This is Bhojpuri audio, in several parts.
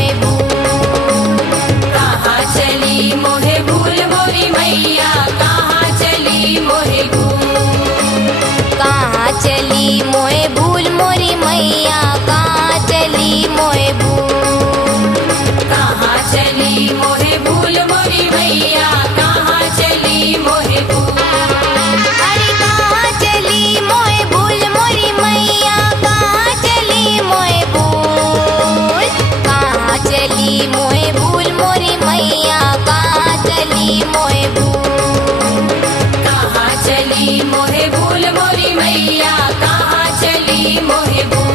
मोहे भूल। कहाँ चली मोहे भूल मोरी मैया, कहाँ चली मोहे भूल। कहाँ चली मोहे भूल मोरी मैया, कहाँ चली मोहे भूल। कहाँ चली मोहे भूल मोरी मैया, कहाँ चली मोहे भूल। अरे कहाँ चली मोहे भूल मोरी मैया, कहाँ चली मोहे भूल। कहाँ चली मोहे भूल मोरी मैया, कहाँ चली मोहे भूल। कहाँ चली मोहे भूल मोरी मैया, कहाँ चली मोहे भूल।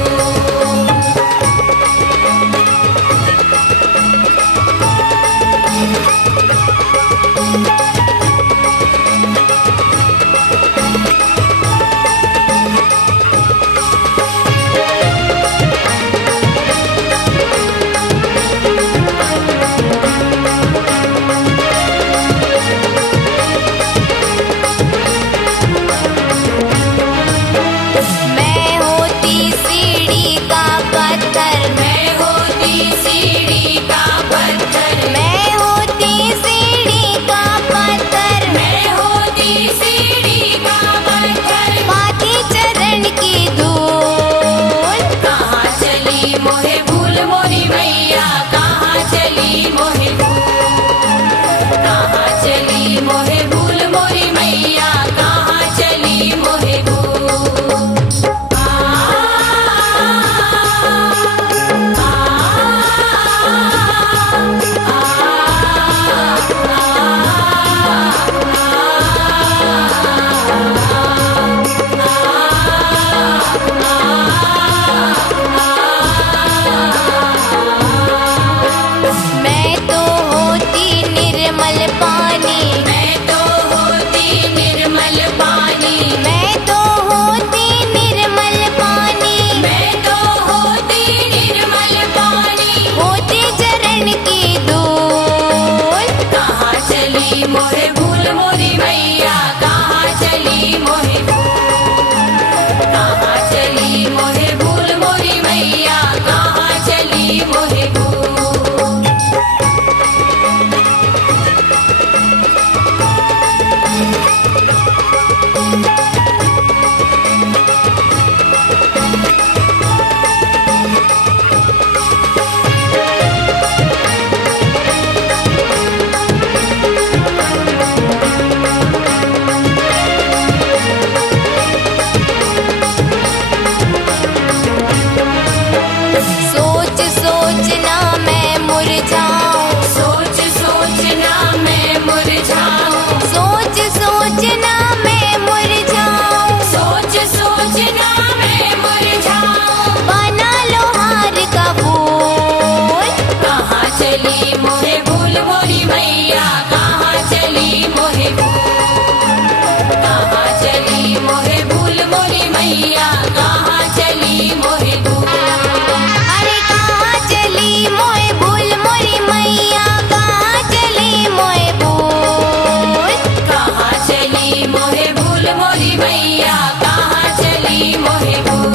मैं होती सीढ़ी का पत्थर, मैं होती सीढ़ी का पत्थर, मैं होती सीढ़ी का पत्थर। मैं होती सीढ़ी का पत्थर। पाती चरण की धूल। कहाँ चली मोहे भूल मोरी मैया, कहाँ चली मोहे भूल। कहाँ चली मोहे भूल मोरी मैया, कहाँ चली मोहे भूल। मैं तो होती निर्मल पानी, मैं तो होती निर्मल पानी, मैं तो होती निर्मल पानी। मैं तो होती निर्मल पानी। होती चरण की धूल। कहाँ चली मोहे भूल मोरी मैया, कहाँ चली मोहे भूल। कहाँ चली मोहे भूल मोरी मैया, कहाँ चली मोहे भूल। सोच सोचना मैं मुरझाऊं, सोच सोचना मैं मुरझाऊं, सोच सोचना मैं मुरझाऊं। सोच सोचना मैं मुरझाऊं। बना लो हार का फूल। कहाँ चली मोहे भूल मोरी मैया, कहाँ चली मोहे भूल। कहाँ चली मोहे भूल मोरी मैया, कहाँ चली मोहे भूल। अरे कहाँ चली मोहे भूल मोरी मैया, कहाँ चली मोहे भूल। कहाँ चली मोहे भूल मोरी मैया, कहाँ चली मोहे भूल।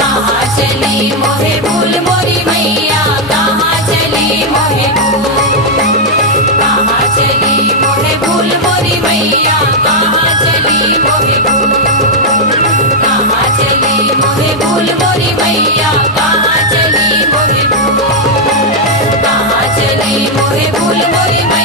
कहाँ चली मोहे भूल मोरी मैया, कहाँ चली मोहे भूल। कहाँ चली मोहे भूल मोरी मैया, कहाँ चली मोहे भूल। कहाँ चली मोहे भूल मोरी मैया, कहाँ चली मोहे भूल। कहाँ चली मोहे भूल मोरी मैया।